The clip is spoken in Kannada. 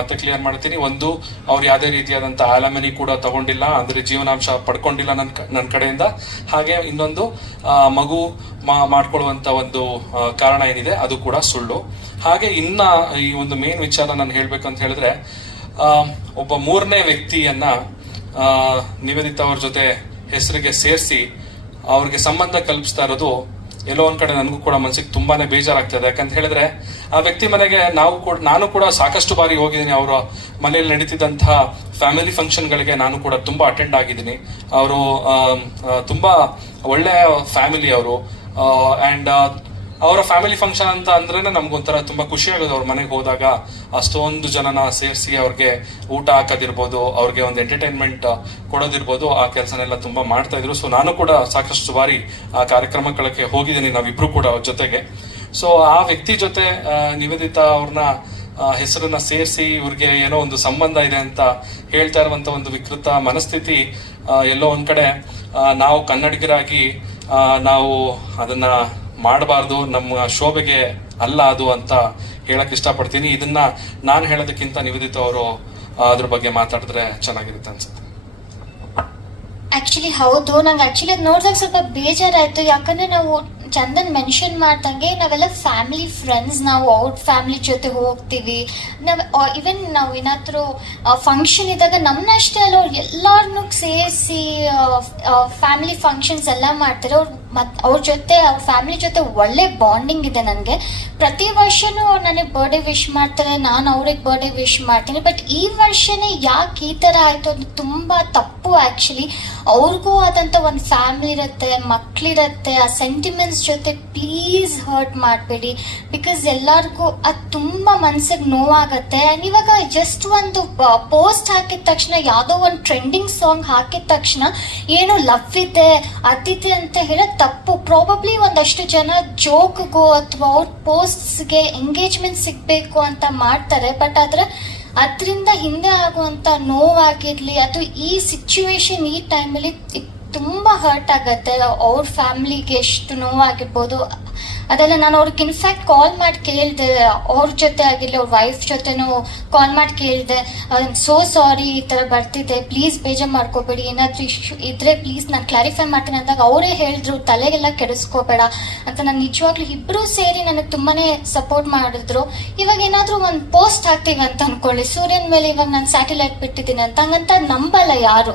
ಮತ್ತೆ ಕ್ಲಿಯರ್ ಮಾಡ್ತೀನಿ. ಒಂದು, ಅವ್ರು ಯಾವುದೇ ರೀತಿಯಾದಂತ ಆಲಮನಿ ಕೂಡ ತಗೊಂಡಿಲ್ಲ, ಅಂದ್ರೆ ಜೀವನಾಂಶ ಪಡ್ಕೊಂಡಿಲ್ಲ ನನ್ನ ನನ್ನ ಕಡೆಯಿಂದ. ಹಾಗೆ ಇನ್ನೊಂದು ಮಗು ಮಾಡ್ಕೊಳ್ಳುವಂತ ಒಂದು ಕಾರಣ ಏನಿದೆ, ಅದು ಕೂಡ ಸುಳ್ಳು. ಹಾಗೆ ಇನ್ನ ಈ ಒಂದು ಮೇನ್ ವಿಚಾರ ನಾನು ಹೇಳ್ಬೇಕಂತ ಹೇಳಿದ್ರೆ ಒಬ್ಬ ಮೂರನೇ ವ್ಯಕ್ತಿಯನ್ನ ನಿವೇದಿತ ಅವ್ರ ಜೊತೆ ಹೆಸರಿಗೆ ಸೇರಿಸಿ, ಅವ್ರಿಗೆ ಸಂಬಂಧ ಕಲ್ಪಿಸ್ತಾ ಇರೋದು ಎಲ್ಲೋ ಒಂದ್ ಕಡೆ ನನಗೂ ಕೂಡ ಮನ್ಸಿಗೆ ತುಂಬಾನೇ ಬೇಜಾರಾಗ್ತದೆ. ಯಾಕಂತ ಹೇಳಿದ್ರೆ, ಆ ವ್ಯಕ್ತಿ ಮನೆಗೆ ನಾವು ಕೂಡ, ನಾನು ಕೂಡ ಸಾಕಷ್ಟು ಬಾರಿ ಹೋಗಿದ್ದೀನಿ. ಅವರ ಮನೆಯಲ್ಲಿ ನಡೀತಿದ್ದಂತಹ ಫ್ಯಾಮಿಲಿ ಫಂಕ್ಷನ್ಗಳಿಗೆ ನಾನು ಕೂಡ ತುಂಬಾ ಅಟೆಂಡ್ ಆಗಿದ್ದೀನಿ. ಅವರು ತುಂಬಾ ಒಳ್ಳೆ ಫ್ಯಾಮಿಲಿ ಅವರು. ಅಂಡ್ ಅವರ ಫ್ಯಾಮಿಲಿ ಫಂಕ್ಷನ್ ಅಂತ ಅಂದ್ರೇನೆ ನಮ್ಗೊಂಥರ ತುಂಬಾ ಖುಷಿ ಆಗೋದು ಅವ್ರ ಮನೆಗೆ ಹೋದಾಗ. ಅಷ್ಟೊಂದು ಜನನ ಸೇರಿಸಿ ಅವ್ರಿಗೆ ಊಟ ಹಾಕೋದಿರ್ಬೋದು, ಅವ್ರಿಗೆ ಒಂದು ಎಂಟರ್ಟೈನ್ಮೆಂಟ್ ಕೊಡೋದಿರ್ಬೋದು, ಆ ಕೆಲಸನೆಲ್ಲ ತುಂಬಾ ಮಾಡ್ತಾ ಇದ್ರು. ಸೊ ನಾನು ಕೂಡ ಸಾಕಷ್ಟು ಬಾರಿ ಆ ಕಾರ್ಯಕ್ರಮಗಳಿಗೆ ಹೋಗಿದ್ದೀನಿ, ನಾವಿಬ್ರು ಕೂಡ ಅವ್ರ ಜೊತೆಗೆ. ಸೊ ಆ ವ್ಯಕ್ತಿ ಜೊತೆ ನಿವೇದಿತ ನಿವೇದಿತಾ ಅವ್ರನ್ನ ಹೆಸರನ್ನ ಸೇರಿಸಿ ಇವ್ರಿಗೆ ಏನೋ ಒಂದು ಸಂಬಂಧ ಇದೆ ಅಂತ ಹೇಳ್ತಾ ಇರುವಂತ ಒಂದು ವಿಕೃತ ಮನಸ್ಥಿತಿ ಎಲ್ಲೋ ಒಂದ್ ಕಡೆ ನಾವು ಕನ್ನಡಿಗರಾಗಿ ನಾವು ಅದನ್ನ ಮಾಡಬಾರ್ದು, ನಮ್ಮ ಶೋಭೆಗೆ ಅಲ್ಲ ಅದು ಅಂತ ಹೇಳಕ್ ಇಷ್ಟಪಡ್ತೀನಿ. ಇದನ್ನ ನಾನು ಹೇಳೋದಕ್ಕಿಂತ ನಿವೇದಿತ ಅವರು ಅದ್ರ ಬಗ್ಗೆ ಮಾತಾಡಿದ್ರೆ ಚೆನ್ನಾಗಿರುತ್ತೆ ಅನ್ಸುತ್ತೆ. ಆಕ್ಚುಲಿ ಹೌದು. ನಂಗೆ ಆಕ್ಚುಲಿ ಅದು ನೋಡಿದಾಗ ಸ್ವಲ್ಪ ಬೇಜಾರಾಯ್ತು. ಯಾಕಂದ್ರೆ ನಾವು ಚಂದನ್ ಮೆನ್ಷನ್ ಮಾಡ್ದಂಗೆ ನಾವೆಲ್ಲ ಫ್ಯಾಮಿಲಿ ಫ್ರೆಂಡ್ಸ್ ನಾವು ಔಟ್ ಫ್ಯಾಮಿಲಿ ಜೊತೆ ಹೋಗ್ತೀವಿ. ನಾವು ಇವನ್ ನಾವು ಏನಾದರೂ ಫಂಕ್ಷನ್ ಇದ್ದಾಗ ನಮ್ಮನ್ನಷ್ಟೇ ಅಲ್ಲ, ಅವ್ರು ಎಲ್ಲಾರನ್ನೂ ಸೇರಿಸಿ ಫ್ಯಾಮಿಲಿ ಫಂಕ್ಷನ್ಸ್ ಎಲ್ಲ ಮಾಡ್ತಾರೆ. ಅವ್ರು ಮತ್ ಅವ್ರ ಜೊತೆ, ಅವ್ರ ಫ್ಯಾಮಿಲಿ ಜೊತೆ ಒಳ್ಳೆ ಬಾಂಡಿಂಗ್ ಇದೆ ನನಗೆ. ಪ್ರತಿ ವರ್ಷನೂ ಅವ್ರು ನನಗೆ ಬರ್ಡೇ ವಿಶ್ ಮಾಡ್ತಾರೆ, ನಾನು ಅವ್ರಿಗೆ ಬರ್ಡೇ ವಿಶ್ ಮಾಡ್ತೀನಿ. ಬಟ್ ಈ ವರ್ಷನೇ ಯಾಕೆ ಈ ಥರ ಆಯಿತು ಅದು ತುಂಬ ತಪ್ಪು ಆ್ಯಕ್ಚುಲಿ ಅವ್ರಿಗೂ ಆದಂಥ ಒಂದು ಫ್ಯಾಮಿಲಿ ಇರುತ್ತೆ ಮಕ್ಕಳಿರುತ್ತೆ ಆ ಸೆಂಟಿಮೆಂಟ್ಸ್ ಜೊತೆ ಪ್ಲೀಸ್ ಹರ್ಟ್ ಮಾಡಬೇಡಿ. ಬಿಕಾಸ್ ಎಲ್ಲರಿಗೂ ಅದು ತುಂಬ ಮನ್ಸಿಗೆ ನೋವಾಗತ್ತೆ. ಆ್ಯಂಡ್ ಇವಾಗ ಜಸ್ಟ್ ಒಂದು ಪೋಸ್ಟ್ ಹಾಕಿದ ತಕ್ಷಣ, ಯಾವುದೋ ಒಂದು ಟ್ರೆಂಡಿಂಗ್ ಸಾಂಗ್ ಹಾಕಿದ ತಕ್ಷಣ, ಏನು ಲವ್ ಇದೆ, ಅತಿಥಿ ಅಂತ ಹೇಳೋದು ತಪ್ಪು. ಪ್ರಾಬಬ್ಲಿ ಒಂದಷ್ಟು ಜನ ಜೋಕ್ಗೂ ಅಥವಾ ಅವ್ರ ಪೋಸ್ಟ್ಸ್ಗೆ ಎಂಗೇಜ್ಮೆಂಟ್ ಸಿಗಬೇಕು ಅಂತ ಮಾಡ್ತಾರೆ ಬಟ್ ಆದರೆ ಅದರಿಂದ ಹಿಂದೆ ಆಗುವಂಥ ನೋವಾಗಿರಲಿ, ಅದು ಈ ಸಿಚುವೇಶನ್ ಈ ಟೈಮಲ್ಲಿ ತುಂಬ ಹರ್ಟ್ ಆಗತ್ತೆ. ಅವ್ರ ಫ್ಯಾಮಿಲಿಗೆ ಎಷ್ಟು ನೋವಾಗಿರ್ಬೋದು. ಅದೆಲ್ಲ ನಾನು ಅವ್ರಿಗೆ ಇನ್ಫ್ಯಾಕ್ಟ್ ಕಾಲ್ ಮಾಡಿ ಕೇಳಿದೆ. ಅವ್ರ ಜೊತೆ ಆಗಿರಲಿ, ಅವ್ರ ವೈಫ್ ಜೊತೆನೂ ಕಾಲ್ ಮಾಡಿ ಕೇಳಿದೆ. ಸೋ ಸಾರಿ ಈ ಥರ ಬರ್ತಿದೆ. ಪ್ಲೀಸ್ ಬೇಜಾರು ಮಾಡ್ಕೋಬೇಡಿ. ಏನಾದರೂ ಇಶ್ಯೂ ಇದ್ರೆ ಪ್ಲೀಸ್ ನಾನು ಕ್ಲಾರಿಫೈ ಮಾಡ್ತೀನಿ ಅಂದಾಗ ಅವರೇ ಹೇಳಿದ್ರು, ತಲೆಗೆಲ್ಲ ಕೆಡಿಸ್ಕೋಬೇಡ ಅಂತ ನಾನು ನಿಜವಾಗ್ಲೂ ಇಬ್ಬರೂ ಸೇರಿ ನನಗೆ ತುಂಬಾ ಸಪೋರ್ಟ್ ಮಾಡಿದ್ರು. ಇವಾಗ ಏನಾದರೂ ಒಂದು ಪೋಸ್ಟ್ ಹಾಕ್ತೀವಿ ಅಂತ ಅನ್ಕೊಳ್ಳಿ. ಸೂರ್ಯನ ಮೇಲೆ ಇವಾಗ ನಾನು ಸ್ಯಾಟಲೈಟ್ ಬಿಟ್ಟಿದ್ದೀನಿ ಅಂತ. ಹಂಗಂತ ನಂಬಲ್ಲ ಯಾರು.